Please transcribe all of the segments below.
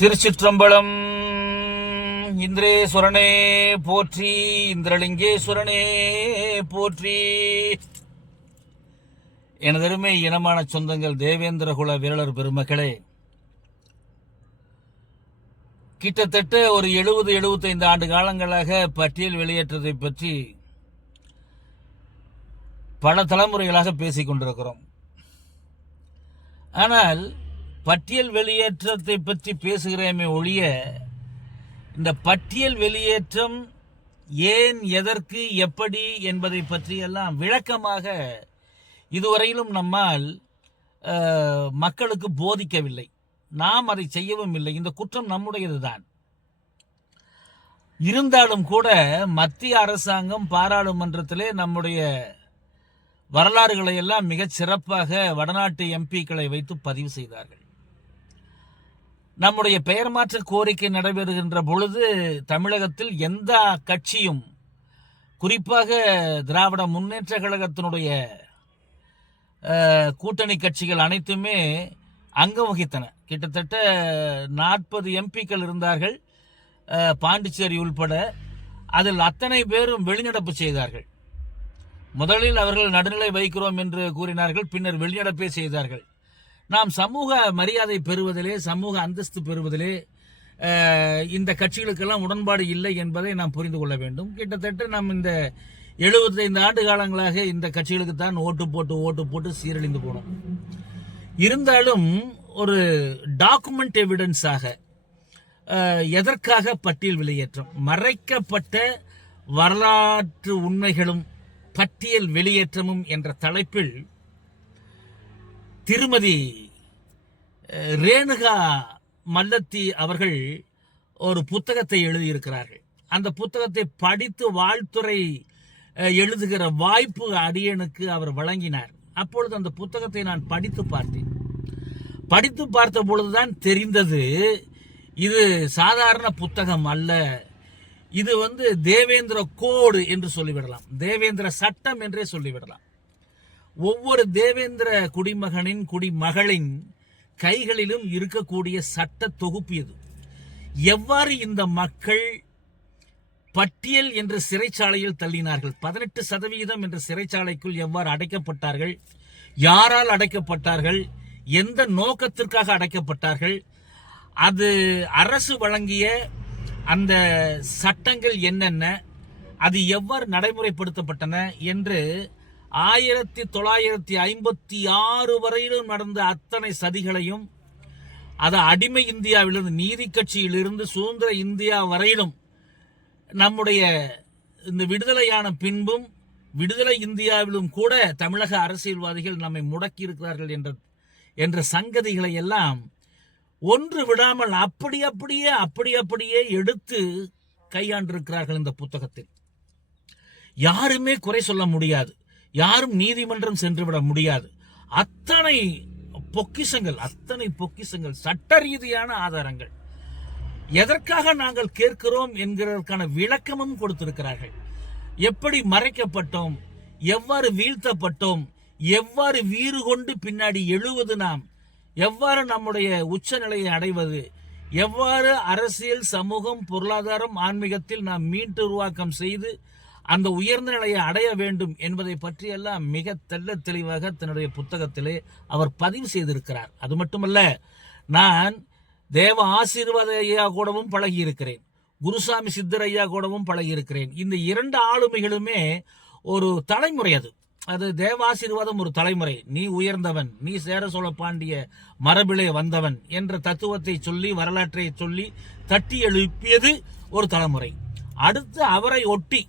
திருச்சிற்றம்பலம். இந்திரேஸ்வரனே போற்றி இந்திரலிங்கேஸ்வரனே போற்றி. எனதருமை இனமான சொந்தங்கள் தேவேந்திர குல வீரர் பெருமக்களே கிட்டத்தட்ட ஒரு எழுபது எழுபத்தைந்து ஆண்டு காலங்களாக பட்டியல் வெளியேற்றத்தை பற்றி பல தலைமுறைகளாக பேசிக் கொண்டிருக்கிறோம் ஆனால் பட்டியல் வெளியேற்றத்தை பற்றி பேசுகிறேமே ஒழிய இந்த பட்டியல் வெளியேற்றம் ஏன் எதற்கு எப்படி என்பதை பற்றியெல்லாம் விளக்கமாக இதுவரையிலும் நம்மால் மக்களுக்கு போதிக்கவில்லை. நாம் அதை செய்யவும் இல்லை. இந்த குற்றம் நம்முடையது தான் இருந்தாலும் கூட மத்திய அரசாங்கம் பாராளுமன்றத்திலே நம்முடைய வரலாறுகளை எல்லாம் மிகச் சிறப்பாக வடநாட்டு எம்பிக்களை வைத்து பதிவு செய்தார்கள். நம்முடைய பெயர் மாற்ற கோரிக்கை நடைபெறுகின்ற பொழுது தமிழகத்தில் எந்த கட்சியும் குறிப்பாக திராவிட முன்னேற்ற கழகத்தினுடைய கூட்டணி கட்சிகள் அனைத்துமே அங்கம் வகித்தன கிட்டத்தட்ட நாற்பது எம்பிக்கள் இருந்தார்கள் பாண்டிச்சேரி உள்பட. அதில் அத்தனை பேரும் வெளிநடப்பு செய்தார்கள். முதலில் அவர்கள் நடுநிலை வைக்கிறோம் என்று கூறினார்கள் பின்னர் வெளிநடப்பே செய்தார்கள். நாம் சமூக மரியாதை பெறுவதிலே சமூக அந்தஸ்து பெறுவதிலே இந்த கட்சிகளுக்கெல்லாம் உடன்பாடு இல்லை என்பதை நாம் புரிந்து கொள்ள வேண்டும். கிட்டத்தட்ட நாம் இந்த 75 ஆண்டு காலங்களாக இந்த கட்சிகளுக்கு தான் ஓட்டு போட்டு ஓட்டு போட்டு சீரழிந்து போனோம். இருந்தாலும் ஒரு டாக்குமெண்ட் எவிடன்ஸாக எதற்காக பட்டியல் வெளியேற்றம்? மறைக்கப்பட்ட வரலாற்று உண்மைகளும் பட்டியல் வெளியேற்றமும் என்ற தலைப்பில் திருமதி ரேணுகா மல்லத்தி அவர்கள் ஒரு புத்தகத்தை எழுதியிருக்கிறார்கள். அந்த புத்தகத்தை படித்து வாழ்த்துறை எழுதுகிற வாய்ப்பு அடியனுக்கு அவர் வழங்கினார். அப்பொழுது அந்த புத்தகத்தை நான் படித்து பார்த்தேன். படித்து பார்த்த பொழுதுதான் தெரிந்தது இது சாதாரண புத்தகம் அல்ல. இது வந்து தேவேந்திர கோடு என்று சொல்லிவிடலாம். தேவேந்திர சட்டம் என்றே சொல்லிவிடலாம். ஒவ்வொரு தேவேந்திர குடிமகனின் குடிமகளின் கைகளிலும் இருக்கக்கூடிய சட்ட தொகுப்பு இது எவ்வாறு இந்த மக்கள் பட்டியல் என்ற சிறைச்சாலையில் தள்ளினார்கள்? பதினெட்டு சதவீதம் என்ற சிறைச்சாலைக்குள் எவ்வாறு அடைக்கப்பட்டார்கள்? யாரால் அடைக்கப்பட்டார்கள்? எந்த நோக்கத்திற்காக அடைக்கப்பட்டார்கள்? அது அரசு வழங்கிய அந்த சட்டங்கள் என்னென்ன? அது எவ்வாறு நடைமுறைப்படுத்தப்பட்டன? என்று ஆயிரத்தி தொள்ளாயிரத்தி ஐம்பத்தி ஆறு வரையிலும் நடந்த அத்தனை சதிகளையும் அதை அடிமை இந்தியாவிலிருந்து நீதி கட்சியிலிருந்து சுதந்திர இந்தியா வரையிலும் நம்முடைய இந்த விடுதலையான பின்பும் விடுதலை இந்தியாவிலும் கூட தமிழக அரசியல்வாதிகள் நம்மை முடக்கி இருக்கிறார்கள் என்ற என்ற சங்கதிகளை எல்லாம் ஒன்று விடாமல் அப்படி அப்படியே அப்படி அப்படியே எடுத்து கையாண்டிருக்கிறார்கள் இந்த புத்தகத்தில். யாருமே குறை சொல்ல முடியாது. யாரும் நீதிமன்றம் சென்று விட முடியாது. அத்தனை பொக்கிஷங்கள் அத்தனை பொக்கிஷங்கள் சட்ட ரீதியான ஆதாரங்கள். எதற்காக நாங்கள் கேட்கிறோம் என்கிறதற்கான விளக்கமும் கொடுத்திருக்கிறார்கள். எப்படி மறைக்கப்பட்டோம்? எவ்வாறு வீழ்த்தப்பட்டோம்? எவ்வாறு வீறு கொண்டு பின்னாடி எழுவது நாம்? எவ்வாறு நம்முடைய உச்சநிலையை அடைவது? எவ்வாறு அரசியல் சமூகம் பொருளாதாரம் ஆன்மீகத்தில் நாம் மீண்டு உருவாக்கம் செய்து அந்த உயர்ந்த நிலையை அடைய வேண்டும் என்பதை பற்றியெல்லாம் மிக தெள்ள தெளிவாக தன்னுடைய புத்தகத்திலே அவர் பதிவு செய்திருக்கிறார். அது மட்டுமல்ல நான் தேவ ஆசீர்வாத ஐயா கூடவும் பழகி இருக்கிறேன் குருசாமி சித்தர் ஐயா கூடவும் பழகியிருக்கிறேன். இந்த இரண்டு ஆளுமைகளுமே ஒரு தலைமுறை அது. அது தேவாசீர்வாதம் ஒரு தலைமுறை. நீ உயர்ந்தவன் நீ சேர சோழ பாண்டிய மரபிலே வந்தவன் என்ற தத்துவத்தை சொல்லி வரலாற்றை சொல்லி தட்டி எழுப்பியது ஒரு தலைமுறை. அடுத்து அவரை ஒட்டி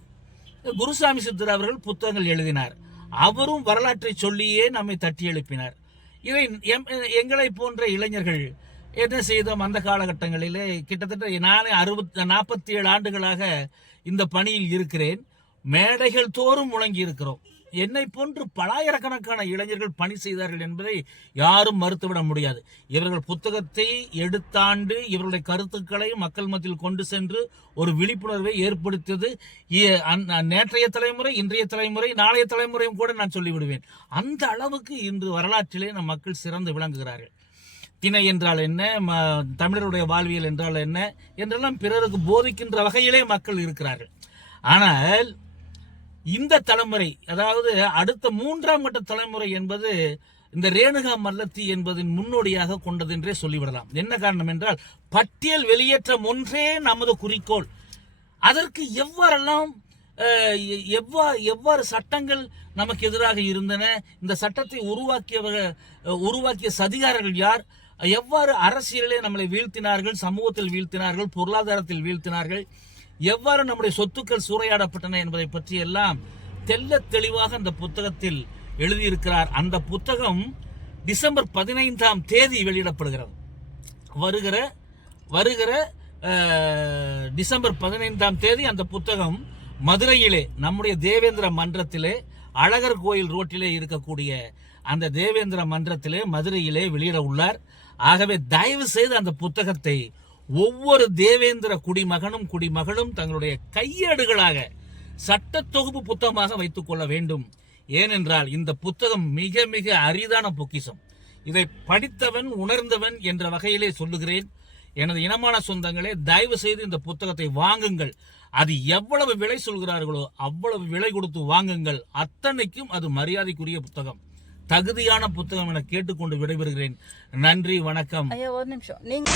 குருசாமி சித்தர் அவர்கள் புத்தகங்கள் எழுதினார். அவரும் வரலாற்றை சொல்லியே நம்மை தட்டி எழுப்பினார். இதை எம்- எங்களை போன்ற இளைஞர்கள் என்ன செய்தோம் அந்த காலகட்டங்களிலே? கிட்டத்தட்ட நானே அறுபத்தி நாற்பத்தி ஏழு ஆண்டுகளாக இந்த பணியில் இருக்கிறேன். மேடைகள் தோறும் முழங்கி இருக்கிறோம் என்னை போன்று பலாயிரக்கணக்கான இளைஞர்கள் பணி செய்தார்கள் என்பதை யாரும் மறுத்துவிட முடியாது. இவர்கள் புத்தகத்தை எடுத்தாண்டு இவர்களுடைய கருத்துக்களை மக்கள் மத்தியில் கொண்டு சென்று ஒரு விழிப்புணர்வை ஏற்படுத்தியது. இ- நேற்றைய தலைமுறை இன்றைய தலைமுறை நாளைய தலைமுறையும் கூட நான் சொல்லிவிடுவேன். அந்த அளவுக்கு இன்று வரலாற்றிலே நம் மக்கள் சிறந்து விளங்குகிறார்கள். திணை என்றால் என்ன? ம- தமிழருடைய வாழ்வியல் என்றால் என்ன? என்றெல்லாம் பிறருக்கு போதிக்கின்ற வகையிலே மக்கள் இருக்கிறார்கள். ஆனால் இந்த தலைமுறை அதாவது அடுத்த மூன்றாம் கட்ட தலைமுறை என்பது இந்த ரேணுகா மல்லத்தி என்பதின் முன்னோடியாக கொண்டது என்றே சொல்லிவிடலாம். என்ன காரணம் என்றால் பட்டியல் வெளியேற்றம் ஒன்றே நமது குறிக்கோள். அதற்கு எவ்வாறெல்லாம் எவ்வா எவ்வாறு சட்டங்கள் நமக்கு எதிராக இருந்தன இந்த சட்டத்தை உருவாக்கியவர்கள் உருவாக்கிய சதிகாரர்கள் யார் எவ்வாறு அரசியலிலே நம்மளை வீழ்த்தினார்கள் சமூகத்தில் வீழ்த்தினார்கள் பொருளாதாரத்தில் வீழ்த்தினார்கள் எவ்வாறு நம்முடைய சொத்துக்கள் சூறையாடப்பட்டன என்பதை பற்றி எல்லாம் தெல்ல தெளிவாக அந்த புத்தகத்தில் எழுதியிருக்கிறார். அந்த புத்தகம் டிசம்பர் பதினைந்தாம் தேதி வெளியிடப்படுகிறது. வருகிற வருகிற டிசம்பர் பதினைந்தாம் தேதி அந்த புத்தகம் மதுரையிலே நம்முடைய தேவேந்திர மன்றத்திலே அழகர் கோயில் ரோட்டிலே இருக்கக்கூடிய அந்த தேவேந்திர மன்றத்திலே மதுரையிலே வெளியிட உள்ளார். ஆகவே தயவு செய்து அந்த புத்தகத்தை ஒவ்வொரு தேவேந்திர குடிமகனும் குடிமகளும் தங்களுடைய கையேடுகளாக சட்ட தொகுப்பு புத்தகமாக வைத்துக் கொள்ள வேண்டும். ஏனென்றால் இந்த புத்தகம் மிக மிக அரிதான பொக்கிஷம். இதை படித்தவன் உணர்ந்தவன் என்ற வகையிலே சொல்லுகிறேன். எனது இனமான சொந்தங்களே தயவு செய்து இந்த புத்தகத்தை வாங்குங்கள். அது எவ்வளவு விலை சொல்கிறார்களோ அவ்வளவு விலை கொடுத்து வாங்குங்கள். அத்தனைக்கும் அது மரியாதைக்குரிய புத்தகம். தகுதியான புத்தகம் என கேட்டுக்கொண்டு விடைபெறுகிறேன். நன்றி வணக்கம். ஐயா ஒரு நிமிஷம். நீங்க